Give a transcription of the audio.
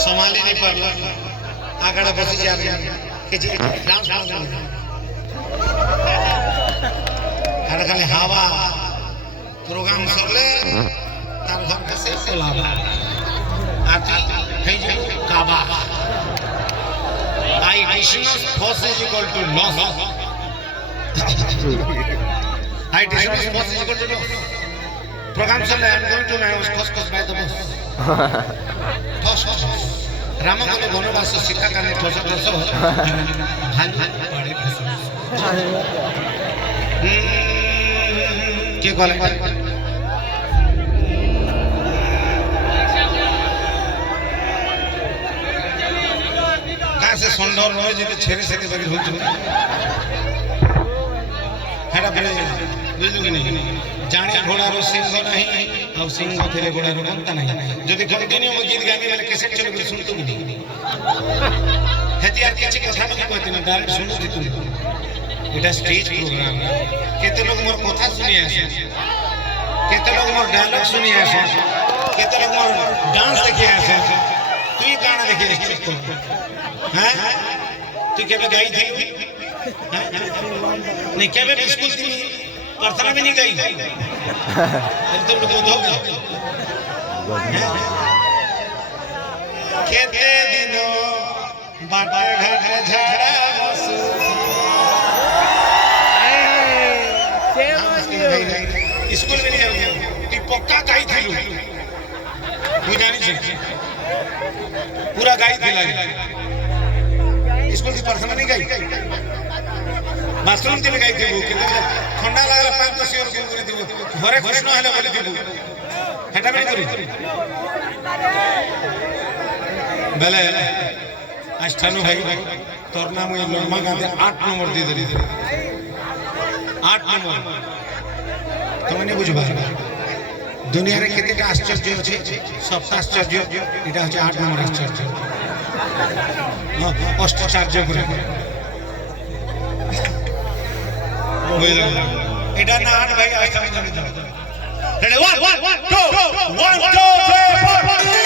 संभाली नहीं पारला आगड़ा बसी जा रही कि जी डांस हर खाली हवा प्रोग्राम सरले तार घर के से लावा आती है जो काबा आई distance force is equal to loss I distance force is equal to loss program सरले I am going to my house cost by the bus ठोस रामा को वनवास सीता का ने ठोस ठोस भान पड़े के कहले का से संडर होय जे छेरे से के होत हेडा पड़े बुझलु कि नहीं जाने घोड़ा रो सिंह नहीं और सिंह थे घोड़ा रो बनता नहीं जदि कंटिन्यू में गीत गाबी वाले कैसेट चलो के सुनतो नहीं हेती यार किछि कथा नहीं कहते ना डायरेक्ट सुनो दी तुम एटा स्टेज प्रोग्राम केते लोग मोर कथा सुनी आसे केते लोग मोर डायलॉग सुनी आसे केते लोग मोर डांस देखि आसे तू ये गाना देखि आसे हैं तू केबे गाई थी नहीं केबे स्कूल थी प्रार्थना भी नहीं गई तुम लोग हो केते दिनों बाटे घर झाड़ा बसु स्कूल में नहीं गया तू पक्का गाई थिलु तू जानी छे पूरा गाई थिला स्कूल की प्रार्थना नहीं गई बाथरूम दिले गई थी वो ठंडा लागला 5-10 यूरो के करे दिबो घरे कृष्ण हेले बोली दिबो हेटा भी करी बेले आज ठानु भाई तोर नाम ये लम्मा गाते 8 नंबर दे देली 8 नंबर तुमने बुझबा दुनिया रे केतेटा आश्चर्य अछि सप्त आश्चर्य एटा होचे 8 नंबर आश्चर्य अष्टाचार्य करे এটা না আট ভাই আস্তে আস্তে চলে যাবে রেডি 1 2 1 2 3 4